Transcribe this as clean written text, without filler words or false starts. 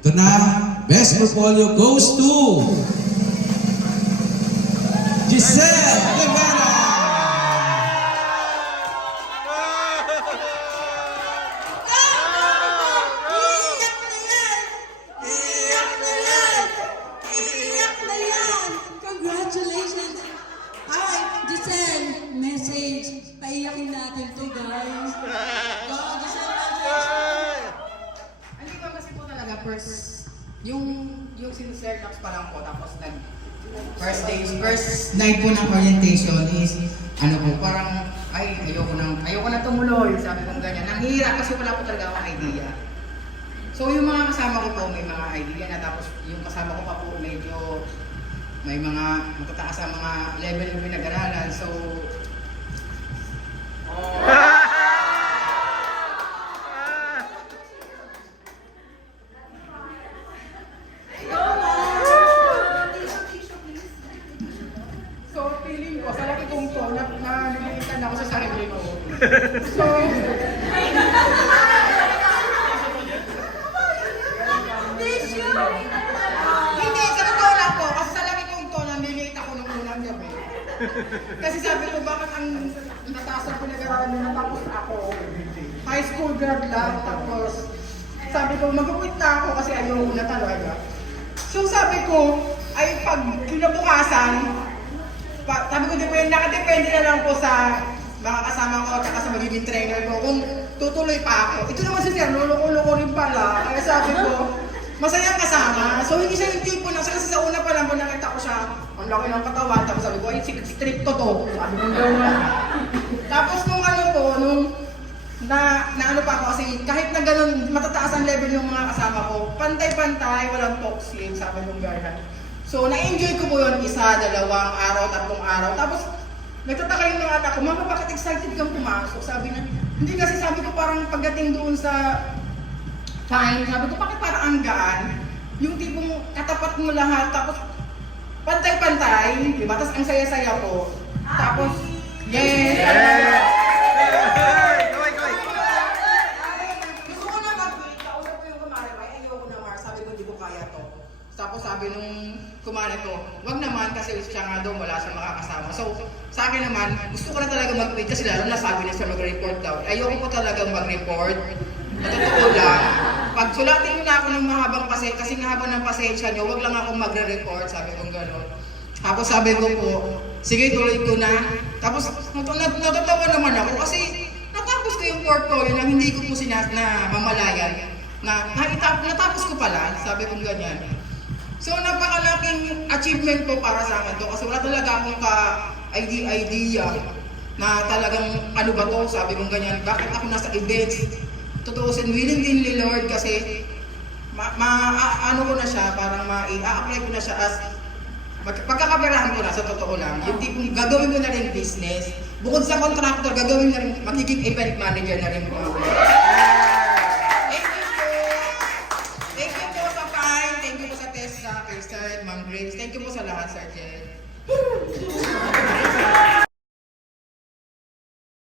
Ito na, best portfolio goes to Giselle Rivera! Congratulations! Hi, Giselle! Message. Paiyakin natin to, guys. Go, Giselle! Hindi ko kasi po talaga first, yung sincere talks pa lang po, tapos first night po ng orientation is, ano po, parang, ayoko na tumuloy, sabi kong ganyan. Nanghihirap kasi wala po talaga akong idea. So yung mga kasama ko po, may mga idea na, tapos yung kasama ko pa po, medyo, may mga matataas sa mga level yung pinag-aralan. So, so feeling ko, sa laki kong to, nalilitan ako sa sarili ko. So, hindi, sa totoo lang po, kasi sa laki kong to, naliliit ako nung unang gabi. Kasi sabi ko, bakit ang nataas ang pinag-aralan na tapos ako, high school grad lang, tapos sabi ko, mag-quit na ako kasi ayoko na talaga. So sabi ko, ay pag kinabukasan, sabi ko, nakadepende na lang po sa mga kasama ko at sa magiging trainer ko kung tutuloy pa ako. Ito naman si Sir, luloko-loko rin pala. Kaya sabi ko, masayang kasama. So hindi siya yung tipo na, kasi sa una pa lang po nakita ko siya, ang laki ng katawan, tapos sabi ko, ay stricto to. Sabi ko, gano'n. Tapos nung ano po, na ano pa ako, kasi kahit na gano'n, matataas ang level ng mga kasama ko, pantay-pantay, walang toxic, sabi ko gano'n. So na-enjoy ko po yun, 1, 2 araw, 3 araw. Tapos nagtataka yung mga anak ko, Mama, bakit excited kang pumasok? Sabi na, hindi kasi sabi ko parang pagdating doon sa fine, sabi ko, bakit parang ang gaan? Yung tipong katapat mo lahat, tapos pantay-pantay, diba? Tapos ang saya-saya po. Tapos, yes! Gusto ko na mag-quit, kausap ko yung kumare ko, ayoko na Mar, sabi ko, di ko kaya to. Tapos sabi nung kumare ko, wag naman kasi siya nga daw wala siyang makakasama. So, sa akin naman, gusto ko na talaga mag-quit kasi lalo na sabi niya siya mag-report daw. Ayoko ko talagang mag-report. Natotoo lang. Pag sulatin niyo na ako ng mahabang pasensya, kasi mahaba ng pasensya niyo, wag lang ako magre-report, sabi ko gano'n. Tapos sabi ko po, sige tuloy ko na. Tapos natatawa naman ako kasi natapos ko yung portfolio na hindi ko po namamalayan. Natapos ko pala, sabi ko ganyan. So napakalaking achievement po para sa akin to kasi wala talaga akong ka-idea na talagang ano ba to, sabi ko ganyan, bakit ako nasa events? Tutuusin, willing din ni Lord kasi ano ko na siya, parang i-apply ko na siya as pagkakaperahan ko na sa totoo lang, yung tipong gagawin ko na rin business, bukod sa contractor, gagawin na rin, magiging event manager na rin po ako. Thank you po sa Fine, thank you po sa Tessa, kay Sir, Ma'am Grace, thank you po sa lahat, Sir Jen.